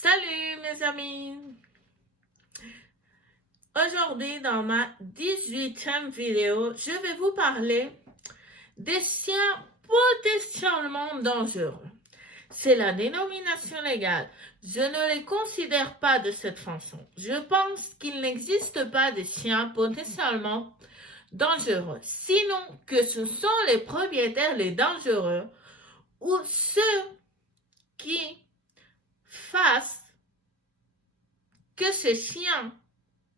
Salut mes amis! Aujourd'hui, dans ma 18e vidéo, je vais vous parler des chiens potentiellement dangereux. C'est la dénomination légale. Je ne les considère pas de cette façon. Je pense qu'il n'existe pas de chiens potentiellement dangereux, sinon que ce sont les propriétaires les dangereux ou ceux qui fassent que ces chiens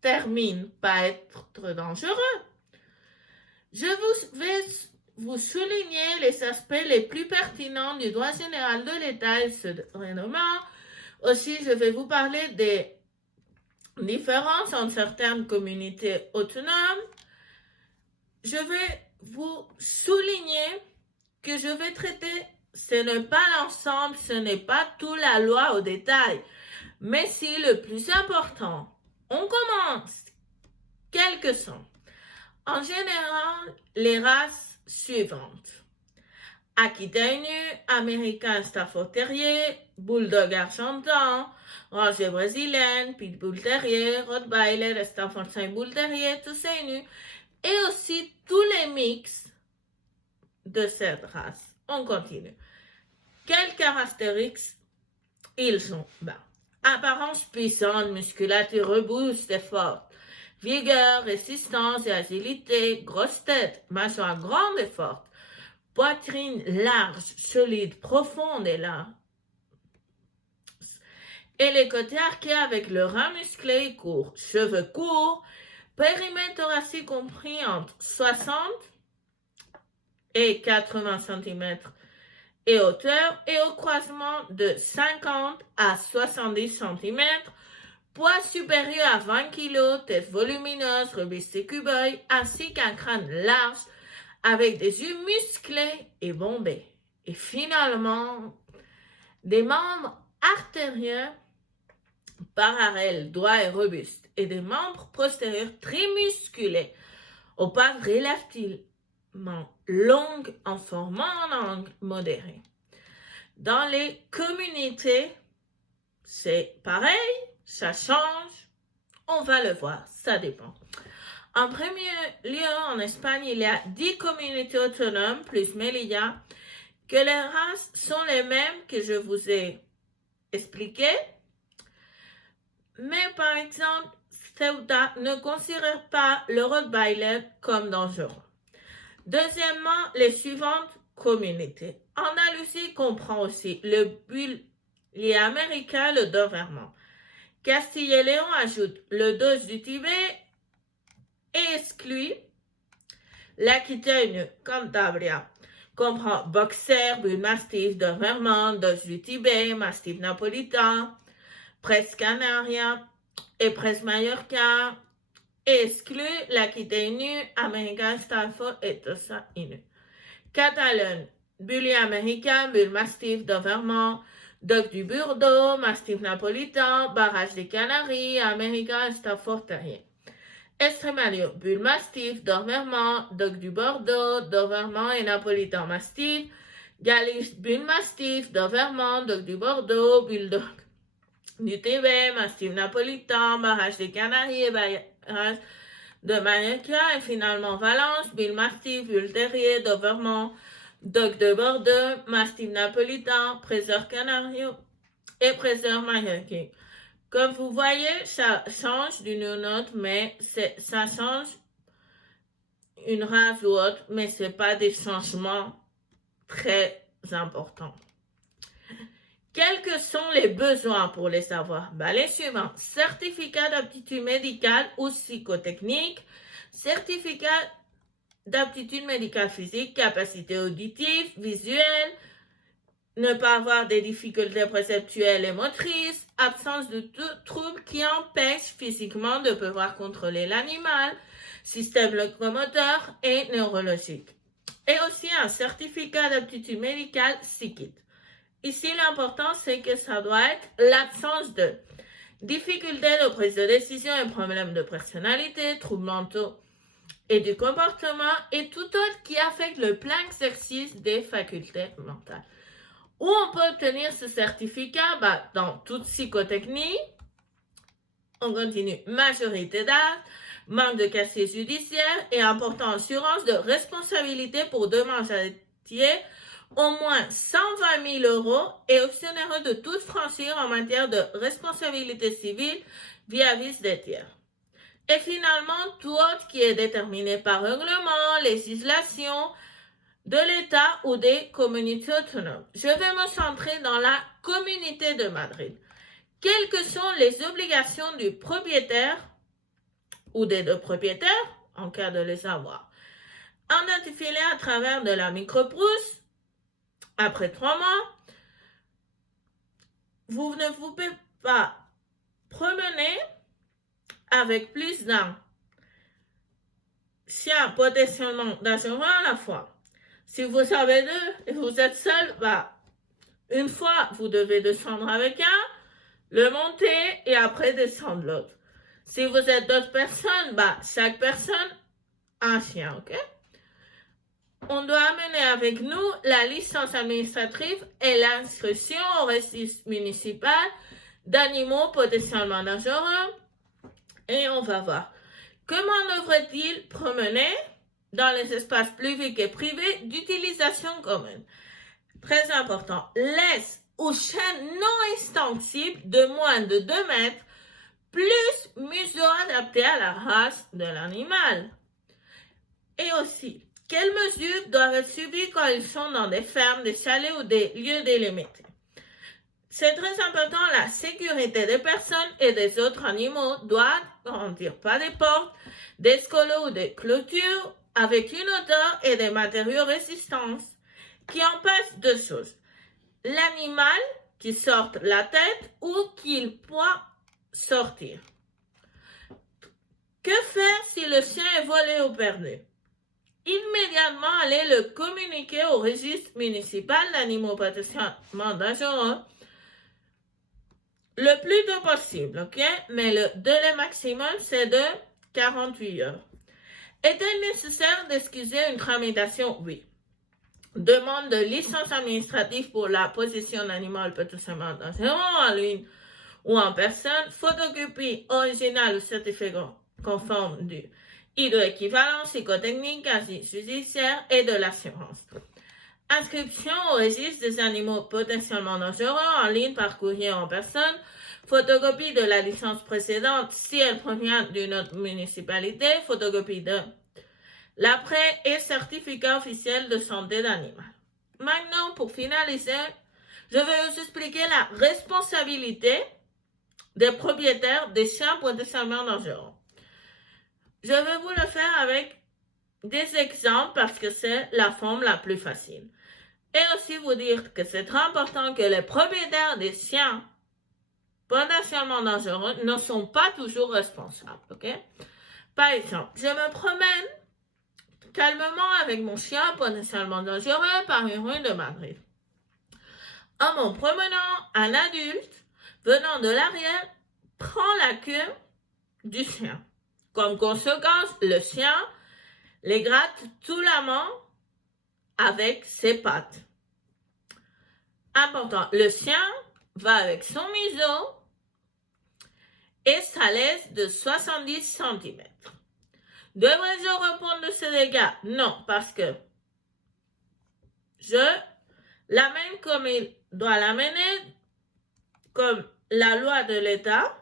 terminent par être dangereux. Je vais vous souligner les aspects les plus pertinents du droit général de l'État et ce règlement. Aussi, je vais vous parler des différences entre certaines communautés autonomes. Je vais vous souligner que je vais traiter, ce n'est pas l'ensemble, ce n'est pas toute la loi au détail, mais c'est le plus important. On commence. Quelles sont, en général, les races suivantes. Akita Inu, Américain Stafford Terrier, Bulldog Argentin, Ranger Brésilienne, Pitbull Terrier, Rottweiler, Staffordshire Bull Terrier, tout ça Inu, et aussi tous les mix de cette race. On continue. Quelles caractéristiques ils ont? Apparence puissante, musculature robuste et forte, vigueur, résistance et agilité, grosse tête, mâchoire grande et forte, poitrine large, solide, profonde et large, et les côtés arqués avec le rein musclé et court, cheveux courts, périmètre thoracique compris entre 60 et 80 cm et hauteur et au croisement de 50 à 70 cm, poids supérieur à 20 kg, tête volumineuse, robuste et cuboïde, ainsi qu'un crâne large avec des yeux musclés et bombés. Et finalement, des membres artériels parallèles, droits et robustes, et des membres postérieurs très musclés, aux pattes relativement longues en formant un angle modéré. Dans les communautés, c'est pareil, ça change, on va le voir, ça dépend. En premier lieu, en Espagne, il y a 10 communautés autonomes plus Melilla, que les races sont les mêmes que je vous ai expliquées. Mais par exemple, Ceuta ne considère pas le Rottweiler comme dangereux. Deuxièmement, les suivantes communautés. Andalousie comprend aussi le Bully américain, le Doberman. Castille et Léon ajoute le Doge du Tibet et exclut l'Aquitaine, Cantabria. Comprend Boxer, Bull Mastiff, Doberman, Doge du Tibet, Mastiff napolitain, Presse Canaria et Presse Mallorca, et exclut l'Aquitaine, Américain Stafford et Tosa Inu. Catalogne, Bully américain, Bull Mastiff, Doberman, Dogue du Bordeaux, Mastiff napolitain, Barrage des Canaries, Américain Stafford Terrier. Extremadure, Bull Mastiff, Doberman, Dogue du Bordeaux, Doberman et Napolitain Mastiff. Galice, Bull Mastiff, Doberman, Dogue du Bordeaux, Bulldog du Tibet, Mastiff napolitain, Barrage des Canaries et Barrage de Mallorca. Et finalement Valence, Bull Mastiff, Bull Terrier, Doberman, Dogue de Bordeaux, Mastiff napolitain, Préserve Canario et Préserve Mallorquin. Comme vous voyez, ça change d'une autre, mais ça change une race ou autre, mais ce n'est pas des changements très importants. Quels sont les besoins pour les savoir? Les suivants. Certificat d'aptitude médicale ou psychotechnique, certificat d'aptitude médicale physique, capacité auditive, visuelle, ne pas avoir des difficultés perceptuelles et motrices, absence de tout trouble qui empêche physiquement de pouvoir contrôler l'animal, système locomoteur et neurologique. Et aussi un certificat d'aptitude médicale psychique. Ici, l'important, c'est que ça doit être l'absence de difficultés de prise de décision et problèmes de personnalité, troubles mentaux et du comportement et tout autre qui affecte le plein exercice des facultés mentales. Où on peut obtenir ce certificat? Dans toute psychotechnie, on continue. Majorité d'âge, manque de casier judiciaire et important assurance de responsabilité pour demandatiers, au moins 120 000 € et optionnaire de toute franchise en matière de responsabilité civile vis-à-vis des tiers. Et finalement, tout autre qui est déterminé par règlement, législation de l'État ou des communautés autonomes. Je vais me centrer dans la Communauté de Madrid. Quelles que sont les obligations du propriétaire ou des deux propriétaires, en cas de les avoir? Identifiez-les à travers de la micro-brousse. Après 3 mois, vous ne pouvez pas promener avec plus d'un chien potentiellement dangereux à la fois. Si vous avez 2 et vous êtes seul, une fois, vous devez descendre avec un, le monter et après descendre l'autre. Si vous êtes d'autres personnes, chaque personne a un chien, ok? On doit amener avec nous la licence administrative et l'inscription au registre municipal d'animaux potentiellement dangereux. Et on va voir. Comment devrait-il promener dans les espaces publics et privés d'utilisation commune? Très important. Laisse ou chaîne non extensible de moins de 2 mètres, plus museau adapté à la race de l'animal. Et aussi, quelles mesures doivent être suivies quand ils sont dans des fermes, des chalets ou des lieux délimités? C'est très important, la sécurité des personnes et des autres animaux doit garantir pas des portes, des scolos ou des clôtures avec une hauteur et des matériaux résistants qui empêchent 2 choses. L'animal qui sorte la tête ou qu'il puisse sortir. Que faire si le chien est volé ou perdu? Immédiatement aller le communiquer au registre municipal d'animaux potentiellement dangereux le plus tôt possible, ok? Mais le délai maximum, c'est de 48 heures. Est-il nécessaire d'excuser une tramitation? Oui. Demande de licence administrative pour la possession d'animal potentiellement dangereux en ligne ou en personne, photocopie originale ou certificat conforme du hydroéquivalent psychotechnique, quasi judiciaire et de l'assurance. Inscription au registre des animaux potentiellement dangereux en ligne par courrier en personne, photocopie de la licence précédente si elle provient d'une autre municipalité, photocopie de l'après et certificat officiel de santé d'animal. Maintenant, pour finaliser, je vais vous expliquer la responsabilité des propriétaires des chiens potentiellement dangereux. Je vais vous le faire avec des exemples parce que c'est la forme la plus facile. Et aussi vous dire que c'est très important que les propriétaires des chiens potentiellement dangereux ne sont pas toujours responsables, ok? Par exemple, je me promène calmement avec mon chien potentiellement dangereux par une rue de Madrid. En me promenant, un adulte venant de l'arrière prend la queue du chien. Comme conséquence, le chien les gratte tout la main avec ses pattes. Important, le chien va avec son museau et sa laisse de 70 cm. Devrais-je répondre de ces dégâts? Non, parce que je l'amène comme il doit l'amener, comme la loi de l'État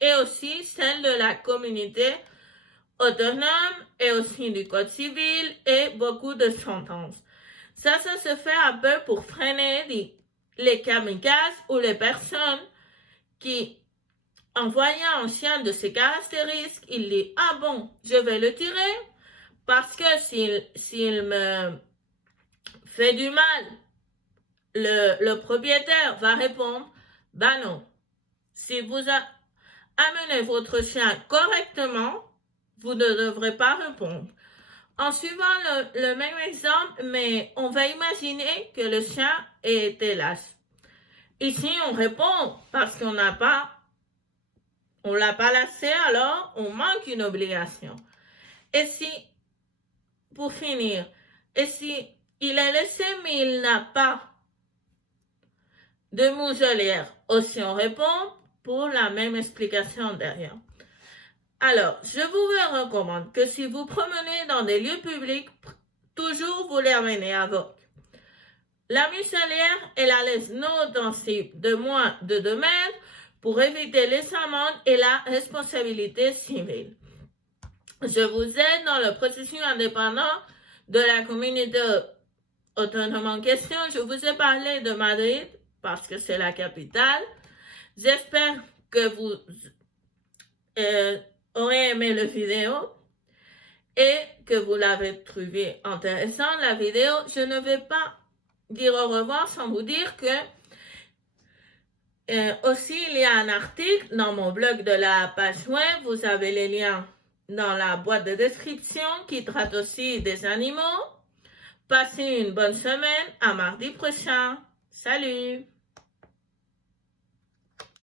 et aussi celle de la communauté autonome et aussi du code civil et beaucoup de sentences. Ça se fait un peu pour freiner les kamikazes ou les personnes qui, en voyant un chien de ces caractéristiques, il dit « Ah bon, je vais le tirer parce que s'il me fait du mal, le propriétaire va répondre « Bah non, si vous amenez votre chien correctement, vous ne devrez pas répondre. » En suivant le même exemple, mais on va imaginer que le chien était lâche. Ici, on répond parce qu'on l'a pas laissé, alors on manque une obligation. Et si, pour finir, et si il est laissé mais il n'a pas de muselière. Aussi, on répond pour la même explication derrière. Alors, je vous recommande que si vous promenez dans des lieux publics, toujours vous les ramenez avec. La muselière est la laisse non ostensible de moins de 2 mètres pour éviter les amendes et la responsabilité civile. Je vous aide dans le processus indépendant de la communauté autonome en question. Je vous ai parlé de Madrid parce que c'est la capitale. J'espère que vous aurez aimé la vidéo et que vous l'avez trouvé intéressant. La vidéo, je ne vais pas dire au revoir sans vous dire que aussi il y a un article dans mon blog de la page web. Vous avez les liens dans la boîte de description qui traite aussi des animaux. Passez une bonne semaine. À mardi prochain. Salut!